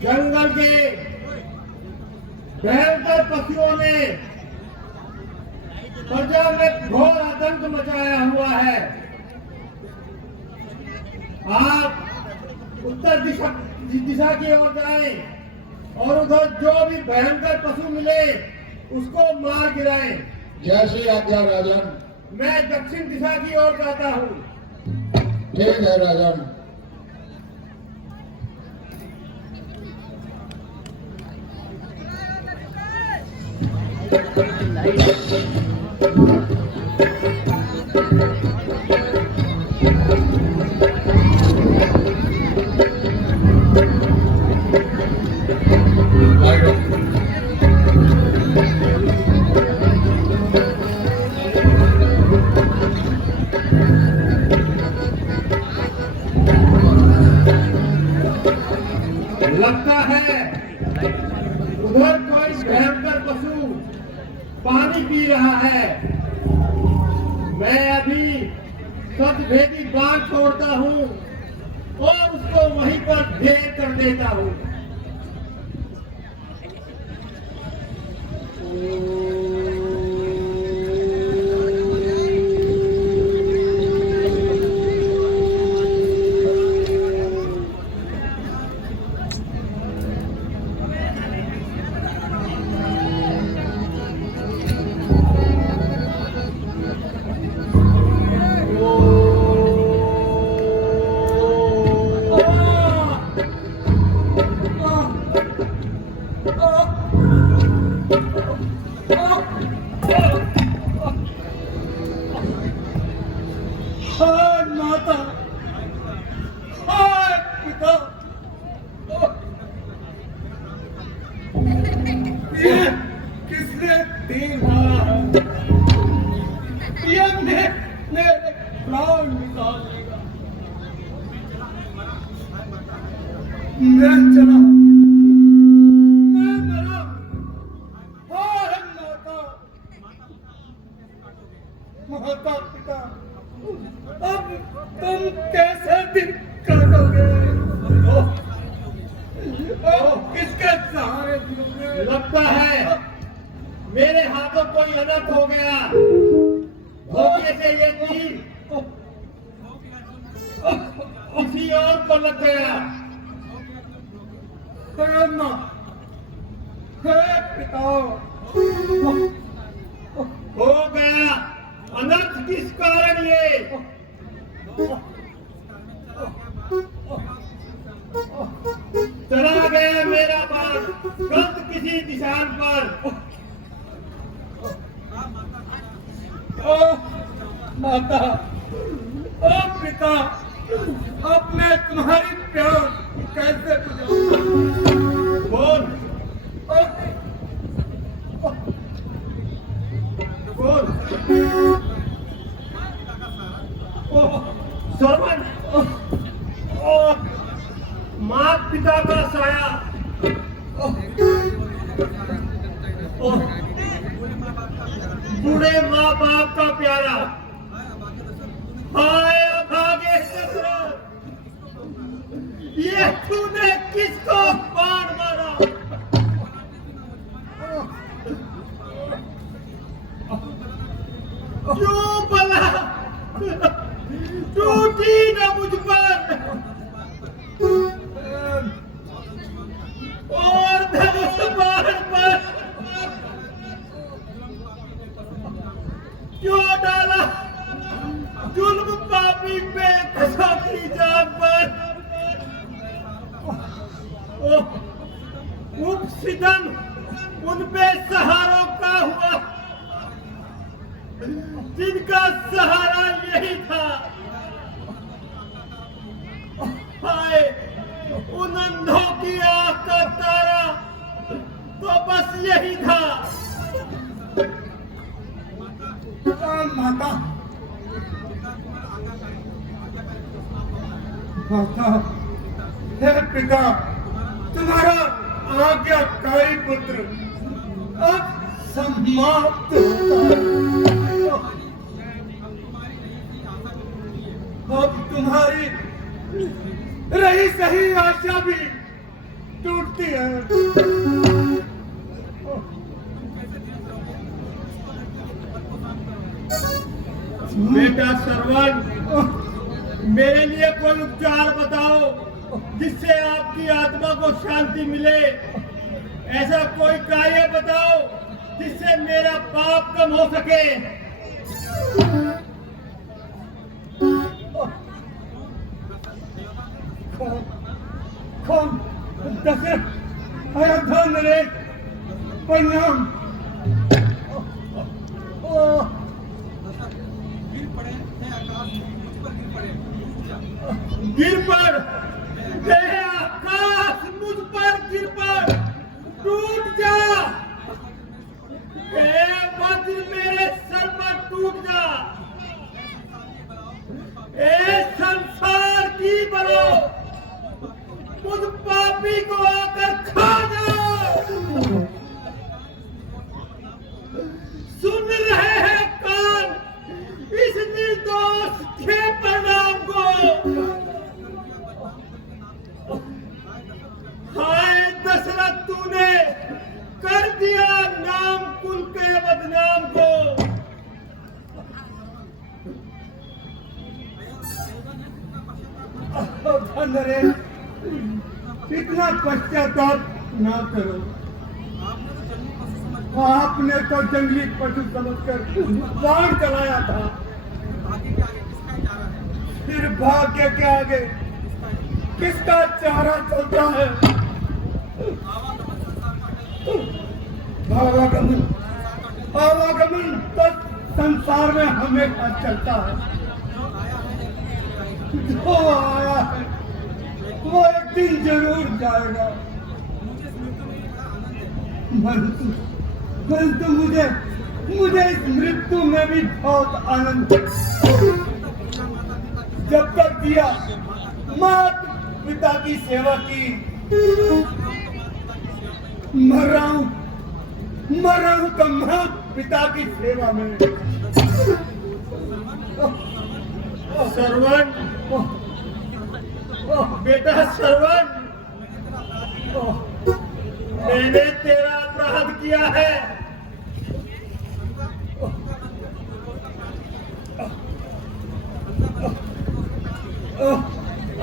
जंगल के भयंकर पशुओं ने प्रजा में घोर आतंक मचाया हुआ है। आप उत्तर दिशा की ओर जाएं और उधर जो भी भयंकर पशु मिले उसको मार गिराएं। जैसी आज्ञा राजन। मैं दक्षिण दिशा की ओर जाता हूँ। ठीक है राजन। लगता है उधर कोई भयंकर पशु पानी पी रहा है। मैं अभी सतभेदी बाण छोड़ता हूँ और उसको वहीं पर ढेर कर देता हूँ। माता, पिता, ये किसने दे मारा है? ये मेरे प्राण निकाल लेगा। मैं चला, मैं मरा। माता पिता, अब तुम कैसे दिन काटोगे? किसके सहारे जियोगे? लगता है मेरे हाथों कोई अनर्थ हो गया। धोखे से ये तीर किसी और को लग गया। हे पिता, हो गया अनर्थ। किस कारण ये? चला गया मेरा बाण गलत किसी निशान पर। ओ माता, ओ पिता, अब मैं तुम्हारी प्यार कैसे बुझाऊं? बोल, बोल। सरवन, माँ पिता का साया, बूढ़े माँ बाप का प्यारा, हाय भागे दशरथ, ये तूने किसको बाण मारा? क्यों भला टूटी न मुझ पर और धनुष बाण पर क्यों डाला जुल्म पापी पे की जान पर? उपसिदन उन पे सहारों का हुआ जिनका सहारा यही था। हाय उन अंधों की आंख का तारा तो बस यही था। माता, माता, हे पिता, तुम्हारा आज्ञाकारी पुत्र अब समाप्त होता है। अब तुम्हारी रही सही आशा भी टूट सकती है। बेटा श्रवण, मेरे लिए कोई उपचार बताओ जिससे आपकी आत्मा को शांति मिले। ऐसा कोई कार्य बताओ जिससे मेरा पाप कम हो सके। कौन दशरथ अयोध्या नरेश प्रणाम। गिर पड़, तेरे आकाश मुझ पर गिर पड़, टूट जा। वज्र मेरे सर पर टूट जा। ए संसार की बलो, मुझ पापी को आकर खा जा। सुन रहे हैं कान इस निर्दोष के परिणाम को। हाय दशरथ, तूने कर दिया नाम कुल के बदनाम को। नरेश, इतना पश्चाताप ना करो। आपने तो जंगली पशु समझकर बाण चलाया था, फिर भाग्य के आगे किसका चारा चलता है। आवागमन आवागमन तो संसार में हमेशा चलता है। जो आया है वो एक दिन जरूर जाएगा। परंतु मुझे इस मृत्यु में भी बहुत आनंद है। जब तक दिया माता पिता की सेवा की, मर रहा हूं तो माता पिता की सेवा में। श्रवण, बेटा श्रवण, मैंने तेरा अपराध किया है।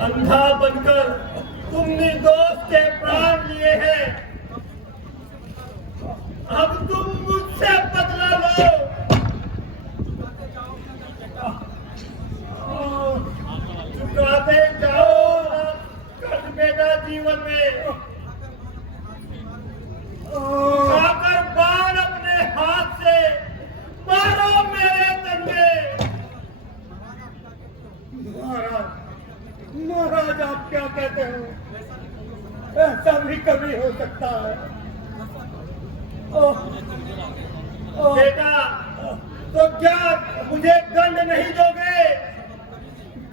अंधा बनकर तुम निर्दोष के प्राण लिए हैं। अब तुम मुझसे बदला लो। चुकाते जाओ कर्ज बेटा जीवन में। उठाकर बाण अपने हाथ से मारो मेरे दंडे। महाराज, आप क्या कहते हो? ऐसा भी कभी हो सकता है। बेटा, तो क्या मुझे दंड नहीं दोगे?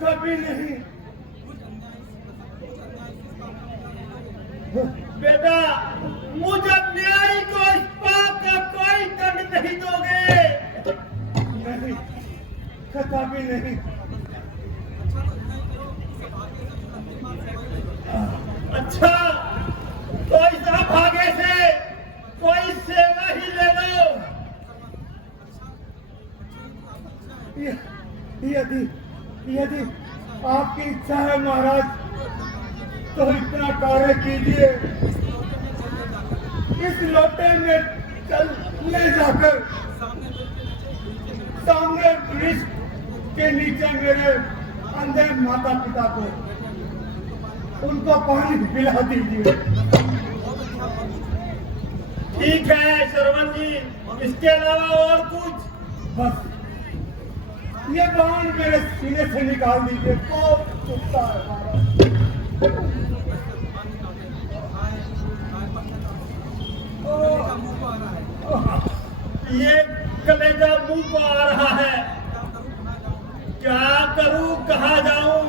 कभी नहीं। बेटा, मुझ अन्यायी को इस पाप का कोई दंड नहीं दोगे? नहीं, कभी नहीं। अच्छा, तो इस भागे से कोई सेवा ही ले लो। यदि आपकी इच्छा है महाराज, तो इतना कार्य कीजिए। इस लोटे में चल ले जाकर सामने वृक्ष के नीचे मेरे अंधे माता पिता को उनको पानी पिला दीजिए। ठीक है श्रवण जी, इसके अलावा और कुछ? बस ये बाण मेरे सीने से निकाल दीजिए। बहुत चुपता है। ये कलेजा मुंह को आ रहा है। क्या करूं, कहाँ जाऊं?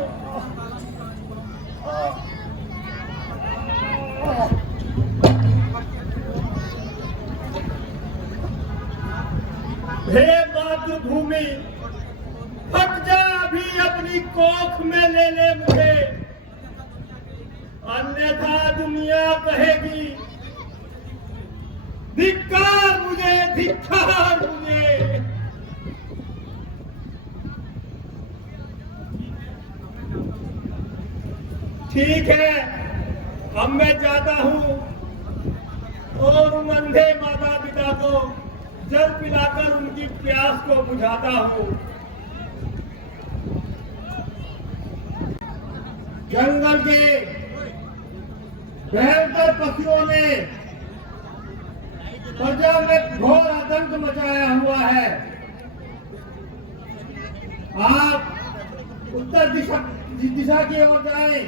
हे मातृभूमि, फट जा अभी अपनी कोख में ले ले मुझे। अन्यथा दुनिया कहेगी धिक्कार मुझे, धिक्कार मुझे। ठीक है, अब मैं जाता हूँ और उन अंधे माता पिता को जल पिलाकर उनकी प्यास को बुझाता हूँ। जंगल के भयंकर पशुओं ने प्रजा में घोर आतंक मचाया हुआ है। आप उत्तर दिशा की ओर जाएं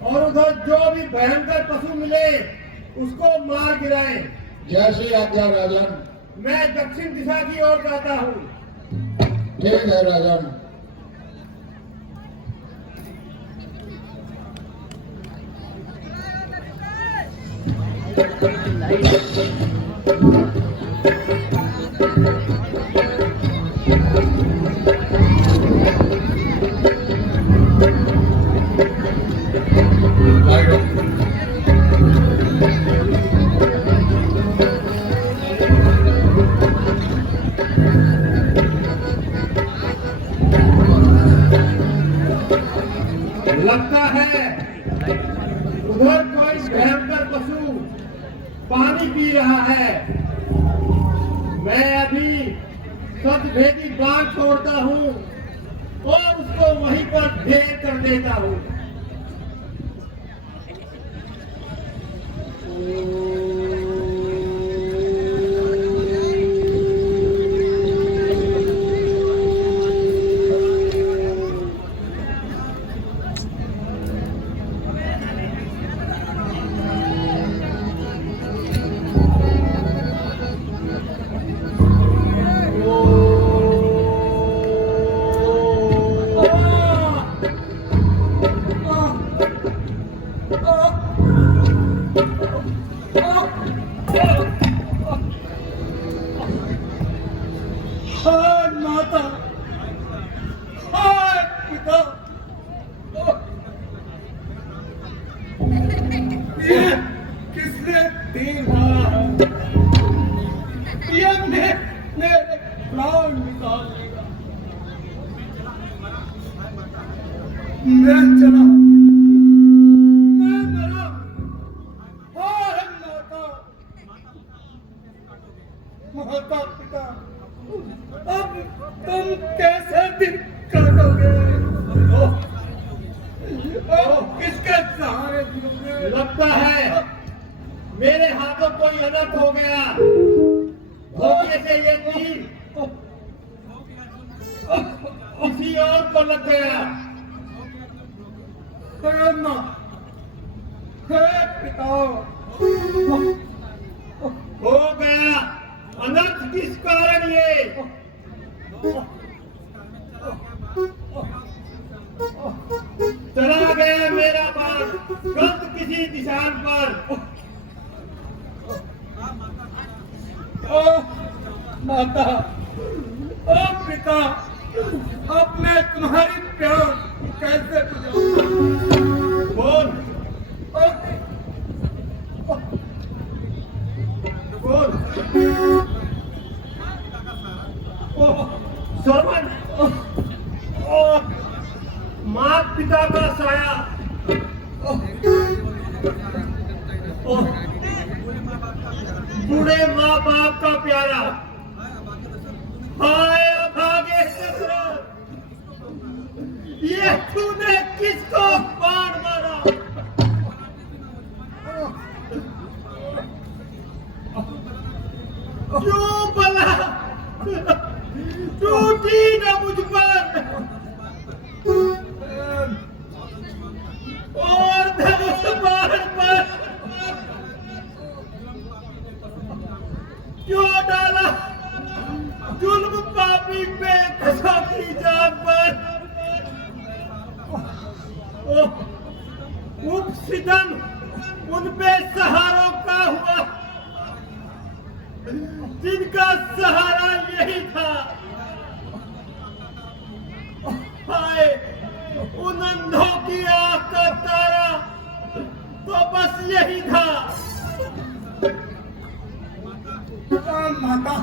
और उधर जो भी भयंकर पशु मिले उसको मार गिराएं। जैसी आज्ञा राजन। मैं दक्षिण दिशा की ओर जाता हूँ। ठीक है राजन। लगता है उधर कोई भयंकर पशु पानी पी रहा है। मैं अभी सतभेदी बाण छोड़ता हूँ और उसको वहीं पर ढेर कर देता हूँ। हाय माता, हाय पिता, ये किसने देखा? ये मेरे प्राण निकाल लेगा। मैं चला, मैं मरा। हाय माता, माता पिता, अब तुम कैसे दिन काटोगे? किसके सहारे जियोगे? लगता है मेरे हाथों कोई अनर्थ हो गया। धोखे से ये तीर किसी और को लग गया। पिता हो गया अनर्थ। किस कारण ये? चला गया मेरा बाण गलत किसी निशान पर। ओ माता, ओ पिता, अब मैं तुम्हारी प्यास कैसे बुझाऊं? बोल, बोल। सरवन, माँ पिता का साया, बूढ़े माँ बाप का प्यारा। हाय अभागे ससुरा, ये तूने किसको बाण मारा? क्यों भला टूटी न मुझ पर और धनुष बाण पर क्यों डाला जुल्म पापी पे खसा की जान पर? उपसितम उन पे सहारों का हुआ जिनका सहारा यही था। हाय उन अंधों की आंख का तारा नहीं था। माता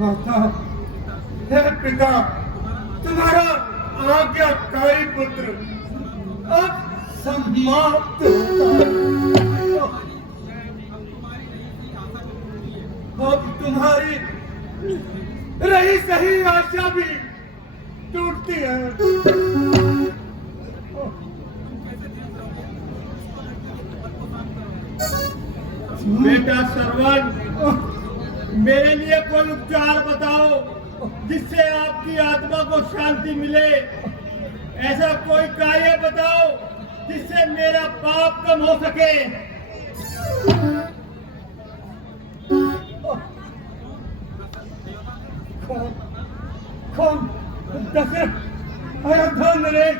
माता, हे पिता, तुम्हारा आज्ञाकारी पुत्र अब समाप्त होता है। अब तुम्हारी रही सही आशा भी टूटती है। बेटा श्रवण, मेरे लिए कोई उपचार बताओ जिससे आपकी आत्मा को शांति मिले। ऐसा कोई कार्य बताओ जिससे मेरा पाप कम हो सके। कौन दशरथ अयोध्या नरेश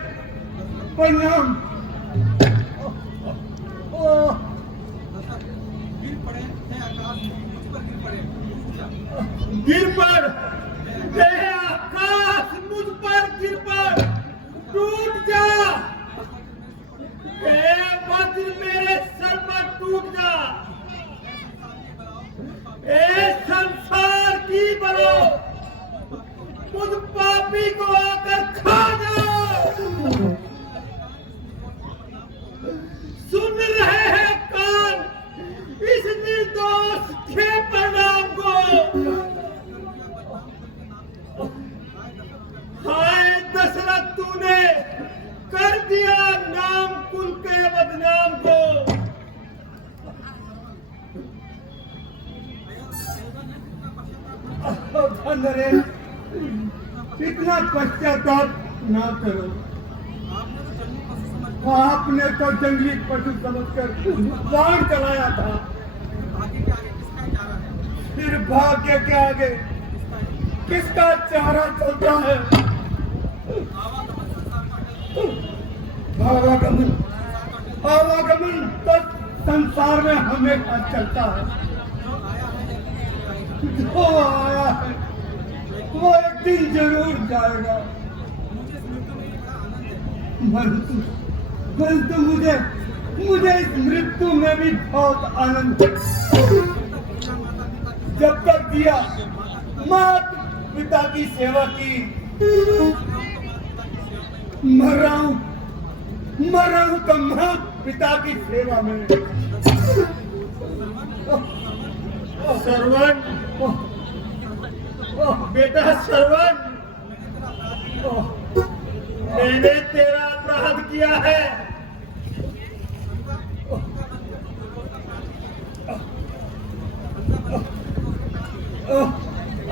प्रणाम। गिर पड़, हे आकाश मुझ पर गिर पड़, टूट जा। हे वज्र मेरे सर पर टूट जा। ए संसार की बनो, मुझ पापी को आकर खा जाओ। सुन रहे हैं कान इस निर्दोष के परिणाम को। हाय दशरथ, तूने कर दिया नाम कुल के बदनाम को। नरेश, इतना पश्चाताप ना करो। आपने तो जंगली पशु समझकर बाण चलाया था, फिर भाग्य के आगे किसका चारा चलता है। आवागमन आवागमन तो संसार में हमेशा चलता है। जो आया है वो एक दिन जरूर जाएगा। परंतु मुझे इस मृत्यु में भी बहुत आनंद है। जब तक दिया माता पिता की सेवा की, मर रहा हूं तो माता पिता की सेवा में। श्रवण, बेटा श्रवण, मैंने तेरा अपराध किया है।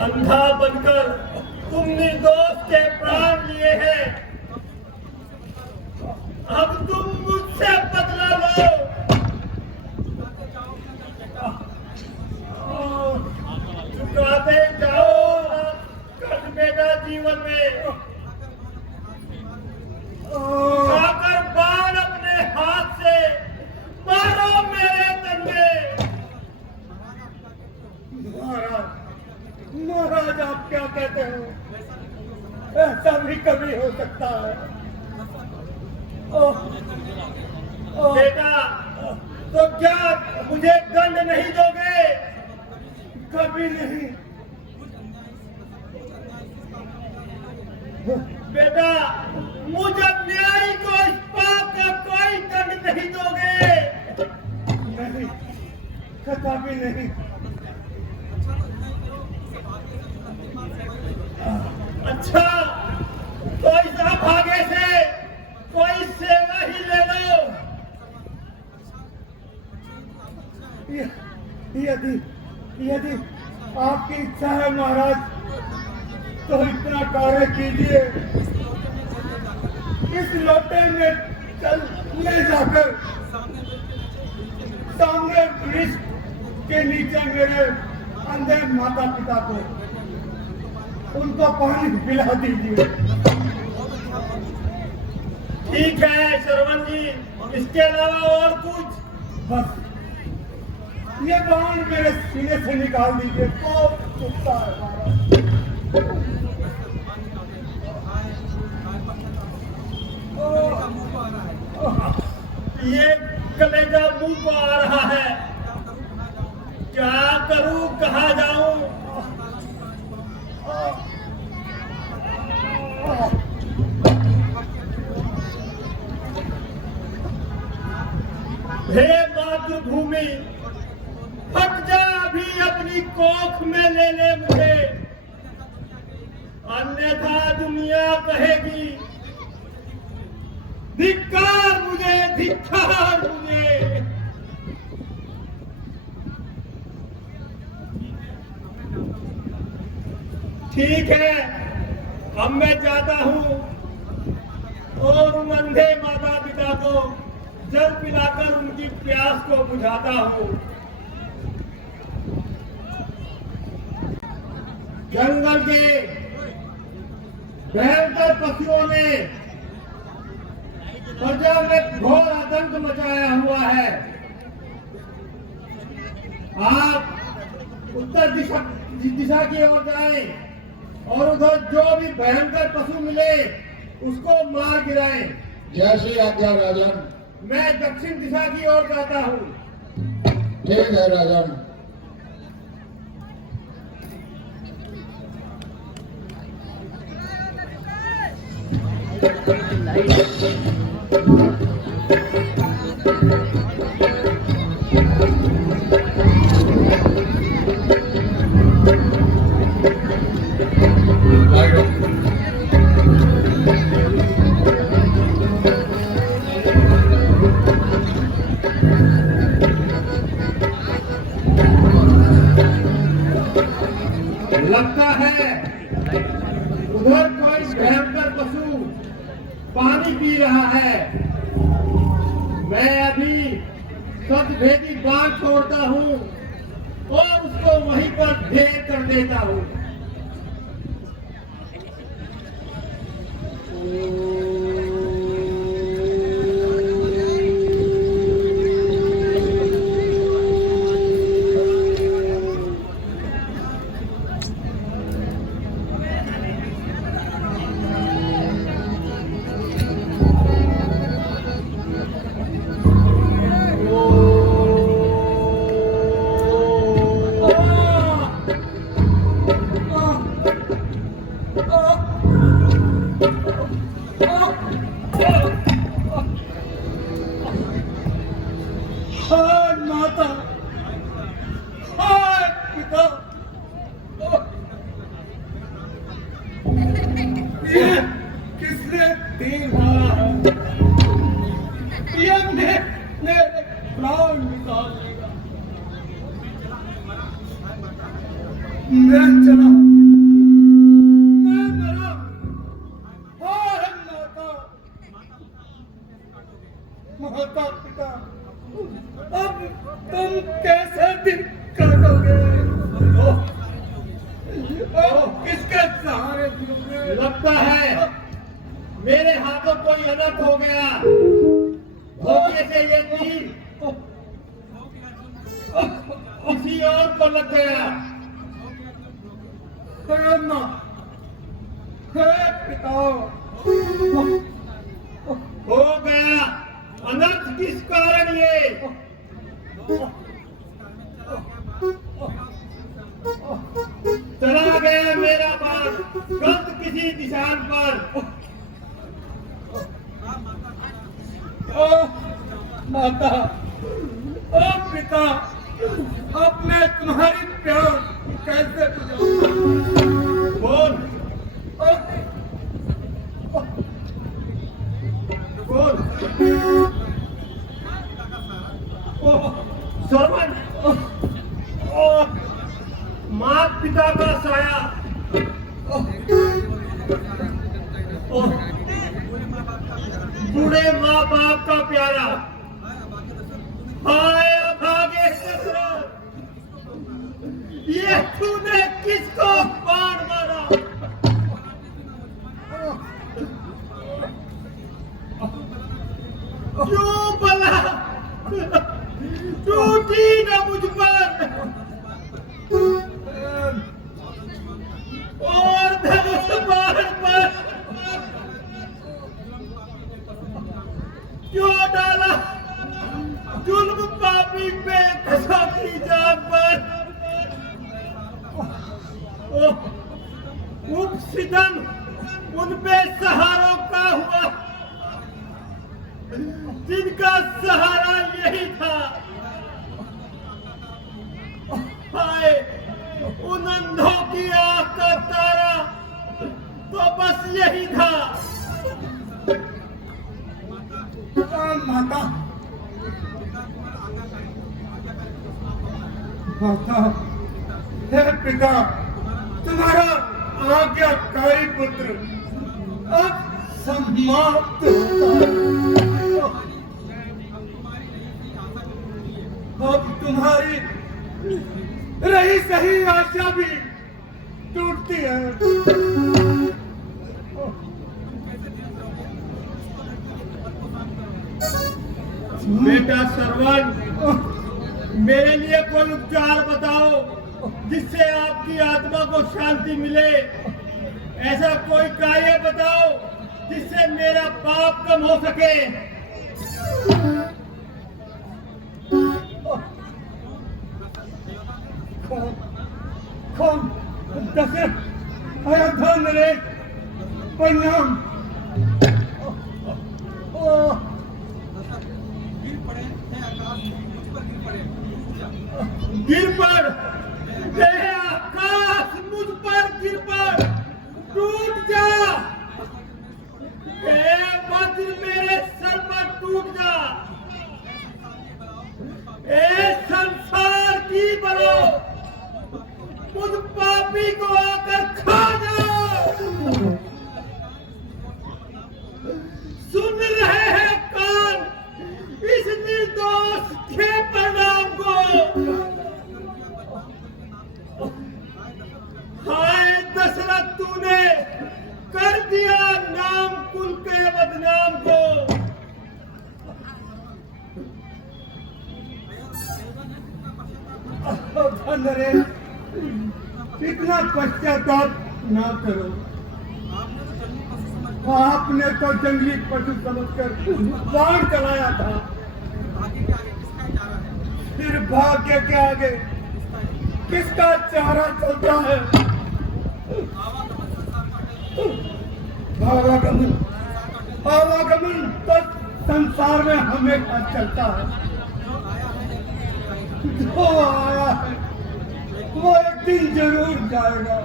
अंधा बनकर तुम निर्दोष के प्राण लिए हैं। अब तुम मुझसे बदला लो। चुकाते जाओ कल बेटा जीवन में। उठाकर बाण अपने हाथ से मारो मेरे दंगे। महाराज, आप क्या कहते हो? ऐसा भी कभी हो सकता है। बेटा, तो क्या मुझे दंड नहीं दोगे? कभी नहीं। बेटा, मुझ अन्यायी को इस पाप का कोई दंड नहीं दोगे? नहीं, कभी नहीं। अच्छा, तो इस भागे से कोई सेवा ही ले लो। यदि आपकी इच्छा है महाराज, तो इतना कार्य कीजिए। इस लोटे में चल ले जाकर सामने वृक्ष के नीचे मेरे अंधे माता पिता को उनको पानी पिला दीजिए। ठीक है श्रवण जी, इसके अलावा और कुछ? बस ये बाण मेरे सीने से निकाल दीजिए। बहुत दुखता है महाराज। ये कलेजा मुंह को आ रहा है, क्या करूं, कहाँ जाऊं? हे मातृभूमि, हट जा अभी, अपनी कोख में ले ले मुझे, अन्यथा दुनिया कहेगी धिक्कार मुझे, धिक्कार मुझे। ठीक है, अब मैं जाता हूँ और उन अंधे माता पिता को जल पिलाकर उनकी प्यास को बुझाता हूँ। जंगल के भयंकर पशुओं ने प्रजा में घोर आतंक मचाया हुआ है। आप उत्तर दिशा की ओर जाएं और उधर जो भी भयंकर पशु मिले उसको मार गिराएं। जैसी आज्ञा राजन। मैं दक्षिण दिशा की ओर जाता हूँ। ठीक है राजन। लगता है उधर कोई भयंकर पशु पानी पी रहा है। मैं अभी सतभेदी बाण छोड़ता हूँ और उसको वहीं पर ढेर कर देता हूँ। माता, पिता, ये किसने तीर मारा है? ये मेरे प्राण निकाल लेगा। मैं चला, मैं मरा। माता पिता, अब तुम कैसे दिन काटोगे? किसके सहारे जियोगे? लगता है मेरे हाथों कोई अनर्थ हो गया। धोखे से ये तीर किसी और को लग गया। पिता, हो गया अनर्थ। किस कारण ये? चला गया मेरा बाण गलत किसी निशान पर। ओ माता, ओ पिता, अब मैं तुम्हारी प्यार कैसे बुझाऊं? बोल, बोल। सरवन, माँ पिता का साया, बूढ़े माँ बाप का प्यारा, हाय अभागे दशरथ, ये तूने किसको बाण मारा? क्यों भला टूटी न मुझ पर और धनुष बाण पर? पापी बेकसों की जान पर सितम उन पे सहारों का हुआ जिनका सहारा यही था। हाय उन अंधों की आंख का तारा तो बस यही था। माता माता हे पिता, तुम्हारा आज्ञाकारी पुत्र अब समाप्त होता है। अब तुम्हारी रही सही आशा भी टूटती है। बेटा श्रवण, मेरे लिए कोई उपचार बताओ जिससे आपकी आत्मा को शांति मिले। ऐसा कोई कार्य बताओ जिससे मेरा पाप कम हो सके। कौन दशरथ अयोध्या नरेश प्रणाम। गिर पड़, हे आकाश मुझ पर गिर पड़, टूट जा। हे वज्र मेरे सर पर टूट जा। हे संसार की बलो मुझ पापी को आकर खा जाओ। सुन रहे हैं कान इस निर्दोष के परिणाम को। हाय दशरथ, तूने कर दिया नाम कुल के बदनाम को। नरेश, इतना पश्चाताप ना करो। आपने तो जंगली पशु समझकर बाण चलाया था, फिर भाग्य के आगे किसका चारा चलता है। आवागमन आवागमन तो संसार में हमेशा चलता है। जो आया है वो एक दिन जरूर जाएगा।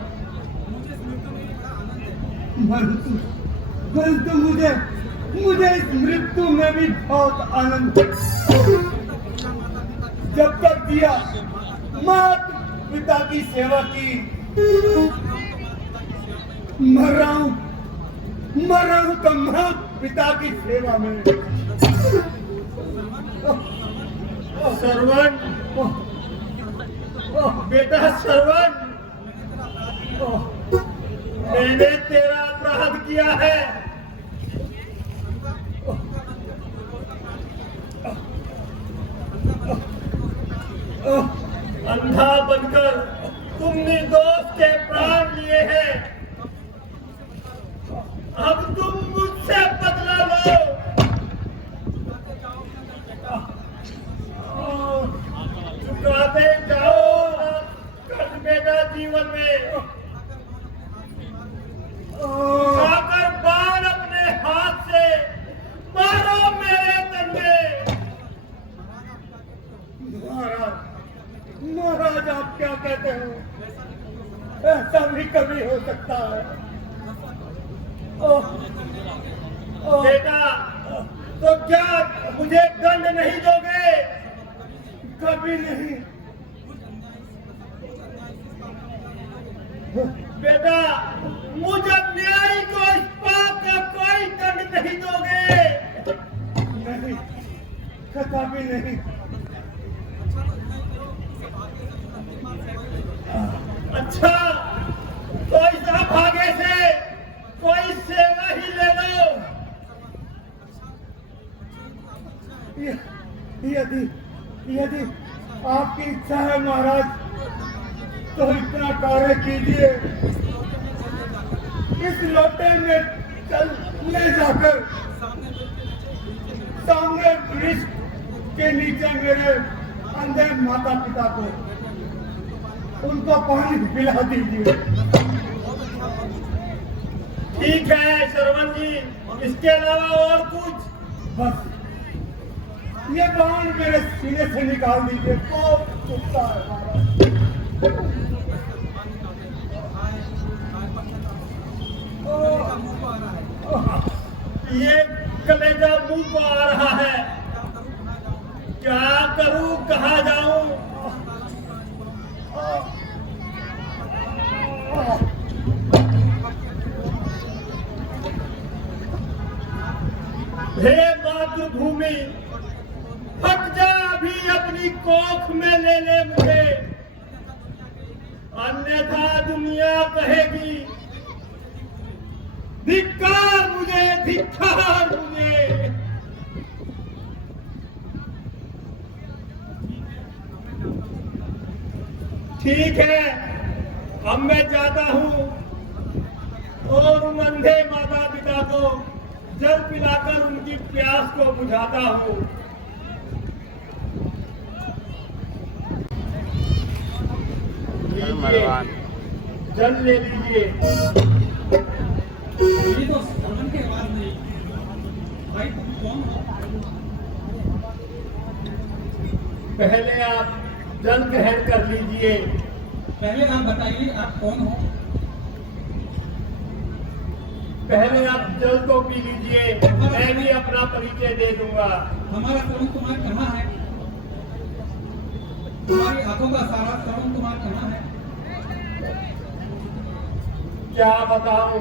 परंतु मुझे इस मृत्यु में भी बहुत आनंद है। जब तक दिया माता पिता की सेवा की, मर रहा हूं तो मैं पिता की सेवा में। श्रवण, बेटा श्रवण, मैंने तेरा अपराध किया है। अंधा बनकर तुम निर्दोष के प्राण लिए हैं। अब तुम मुझसे बदला लो। चुकाते जाओ कर्ज बेटा जीवन में। उठाकर बाण अपने हाथ से मारो मेरे तंगे। महाराज आप क्या कहते हो? ऐसा भी कभी हो सकता है। बेटा, तो क्या मुझे दंड नहीं दोगे? कभी नहीं। बेटा, मुझ अन्यायी को इस पाप का कोई दंड नहीं दोगे? नहीं, कदापि नहीं। अच्छा, तो इस भागे से कोई सेवा ही ले लो। यदि आपकी इच्छा है महाराज, तो इतना कार्य कीजिए। इस लोटे में चल ले जाकर सामने वृक्ष के नीचे मेरे अंधे माता पिता को उनको पानी पिला दीजिए। ठीक है श्रवण जी, इसके अलावा और कुछ? बस ये बाण मेरे सीने से निकाल दीजिए, बहुत दुखता है महाराज। ये कलेजा मुंह को आ रहा है, क्या करूं, कहाँ जाऊं? हे मातृभूमि, हट जा अभी अपनी कोख में ले ले मुझे, अन्यथा दुनिया कहेगी धिक्कार मुझे, धिक्कार मुझे। ठीक है, अब मैं जाता हूँ और उन अंधे माता पिता को जल पिलाकर उनकी प्यास को बुझाता हूँ। लीजिए, जल ले लीजिए। ये तो श्रवण की आवाज नहीं। भाई तुम कौन हो? पहले आप जल ग्रहण कर लीजिए। पहले आप बताइए आप कौन हो? पहले आप जल को पी लीजिए, मैं भी अपना परिचय दे दूंगा। हमारा श्रवण कुमार कहाँ है? तुम्हारी आंखों का सारा श्रवण कुमार कहाँ है? क्या बताऊं,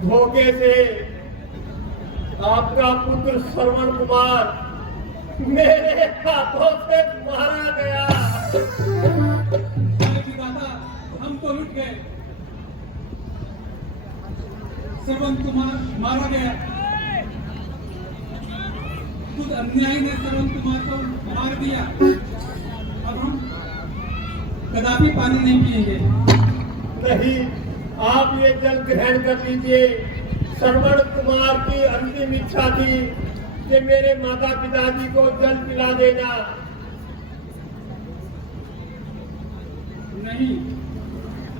धोखे से आपका पुत्र श्रवण कुमार मेरे हाथों से मारा गया। अरे विधाता, हम तो लुट गए। श्रवण कुमार मारा गया। खुद अन्यायी ने श्रवण कुमार को मार दिया। अब हम कदापि पानी नहीं पिएंगे। नहीं, आप ये जल ग्रहण कर लीजिए। श्रवण कुमार की अंतिम इच्छा थी कि मेरे माता पिताजी को जल पिला देना। नहीं,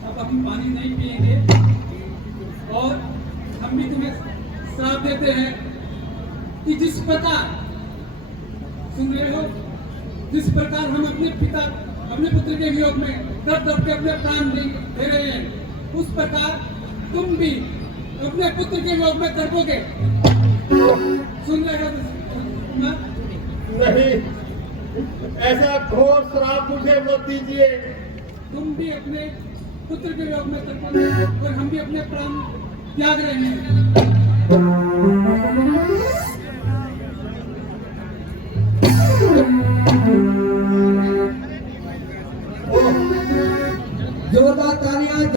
अब हम पानी नहीं पिएंगे और हम भी तुम्हें श्राप देते हैं कि जिस प्रकार, सुन रहे हो, जिस प्रकार हम अपने पुत्र के वियोग में तड़प तड़प के अपने प्राण दे रहे हैं, उस प्रकार तुम भी अपने पुत्र के वियोग में तड़पोगे। सुन रहे हो ना? नहीं, ऐसा घोर श्राप मुझे मत दीजिए। तुम भी अपने पुत्र के वियोग में तड़पोगे और हम भी अपने प्राण त्याग रहे हैं। जोरदार तालियां।